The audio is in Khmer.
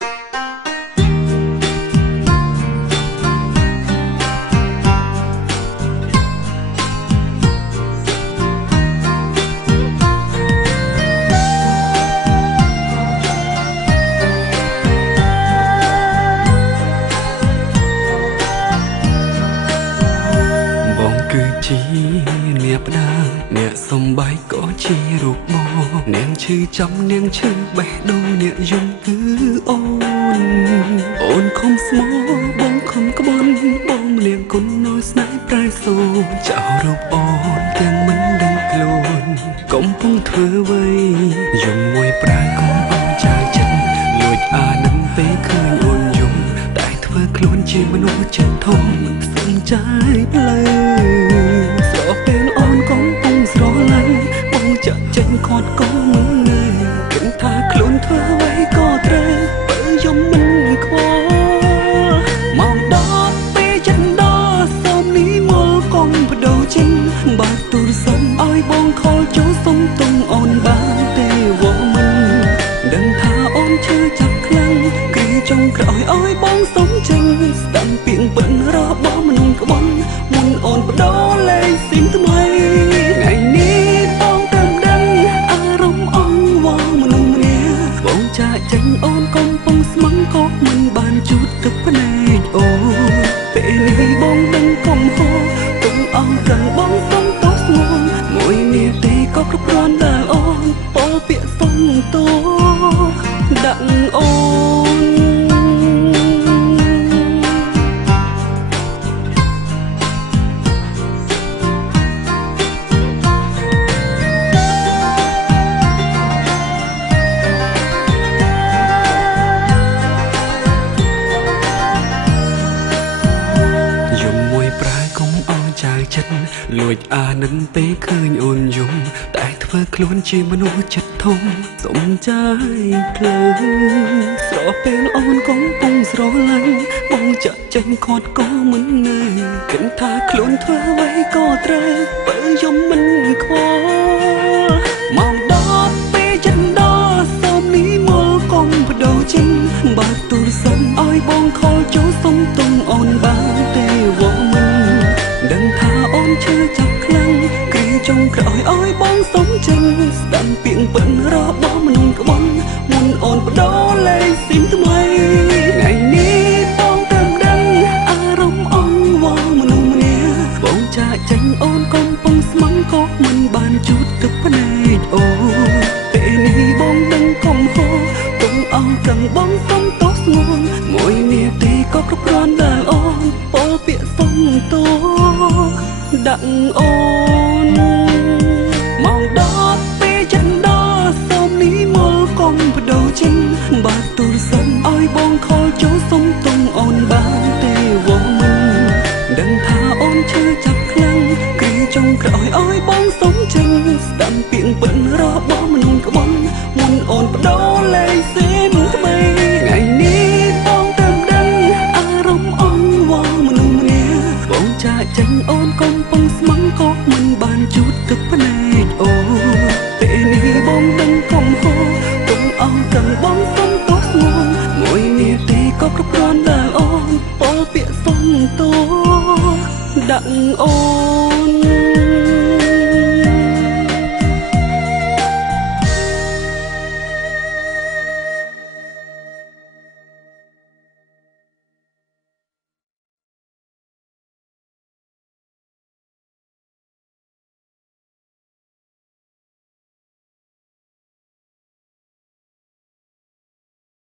អ្នកផ្ដាអ្នកសំបែកក៏ជារូបបងនាងឈឺចំនាងឈឺបេះដូងអ្នកយំគឺអូនខំស្មោបងខំក្បន់បងលៀងគុណនៅស្នេហ៍ប្រែសូចោលរូបអូនទាំងមិនដឹងខ្លួនកំពុងធ្វើអ្វីយំមួយប្រាកុំអូនចាយចិត្តលួចអានឹងពេលឃើញអូនយំតែធ្វើខ្លួនជាមនុស្សចិត្តធំស្ទឹងចាយផ្លូវពេលអូនកំពុងស្រឡាញ់បងចាក់ចេញគាត់ក៏មិនងើគិតថាខ្លួនធ្វើអ្វីក៏ត្រូវបើយំមិនខ្វល់មកដល់ពេលចិត្តដល់សូមនេះមកកុំបដូរចេញបើទូរស័ព្ទឲ្យបងខលចូលសុំទុំអូនបានទេវមិនដឹងថាអូនឈឺចាប់ខ្លាំងគឺចង់ក្រោយឲ្យបងសុំចេញស្ដាំពីងពិនរបស់មនុស្សក្បន់មុនអូនបដូរលេខស៊ីមថ្មីថ្ងៃនេះបងទៅដឹងអារម្មណ៍អង្វរមនុស្សម្នាក់បងចាក់ចេញអូនកំពុងស្មឹងក៏មិនបានជូតទឹកភ្នែកអូពេលនេះបងដឹងកំហុសទុំអងកឹងបងសុំទោសស្ងួនមួយនាទីក៏គ្រប់គ្រាន់ដែលអូនពោលពាក្យសុំទោសដាក់អូនលួចអានឹងពេលឃើញអូនយំតែធ្វើខ្លួនជាមនុស្សចិត្តធំសុំចាយភ្លើស្រពេលអូនកំពុងស្រឡាញ់បងចាក់ចេញគាត់ក៏មិនងើគិតថាខ្លួនធ្វើអ្វីក៏ត្រូវបើយំមិនខ្វល់មកដល់ពេលចិត្តដល់សូមនេះមកកុំបដូរចេញបើទូរស័ព្ទឲ្យបងខលចូលសុំទុំអូនបានទេវមិនដឹងថាអូនឈឺចាប់ខ្លាំងគឺចង់ក្រោយឲ្យបងសុំចេញស្ដាំពីងពិនរបស់មនុស្សក្បន់មុនអូនបដូរលេខស៊ីមថ្មីថ្ងៃនេះបងទៅដឹងអារម្មណ៍អង្វរមនុស្សម្នាក់បងចាក់ចេញអូនកំពុងស្មឹងក៏មិនបានជូតទឹកភ្នែកអូពេលនេះបងដឹងកំហុសទុំអងកឹងបងសុំទោសស្ងួនមួយនាទីក៏គ្រប់គ្រាន់ដែលអូនពោលពាក្យសុំទោសដាក់អូនមកដល់ពេលចិត្តដល់សូមនេះមកកុំបដូរចេញបើទូរស័ព្ទឲ្យបងខលចូលសុំទុំអូនបានទេវមិនដឹងថាអូនឈឺចាប់ខ្លាំងគឺចង់ក្រោយឲ្យបងសុំចេញស្ដាំពីងពិនរបស់មនុស្សក្បន់មុនអូនបដូរលេខស៊ីមថ្មីថ្ងៃនេះបងទៅដឹងអារម្មណ៍អង្វរមនុស្សម្នាក់បងចាក់ចេញអូនកំពុងស្មឹងក៏មិនបានជូតទឹកភ្នែកអូពេលនេះបងដឹងកំហុសទុំអងកឹងបងសុំទោសស្ងួនមួយនាទីក៏គ្រប់គ្រាន់ដែលអូនពោលពាក្យសុំទោសដាក់អូន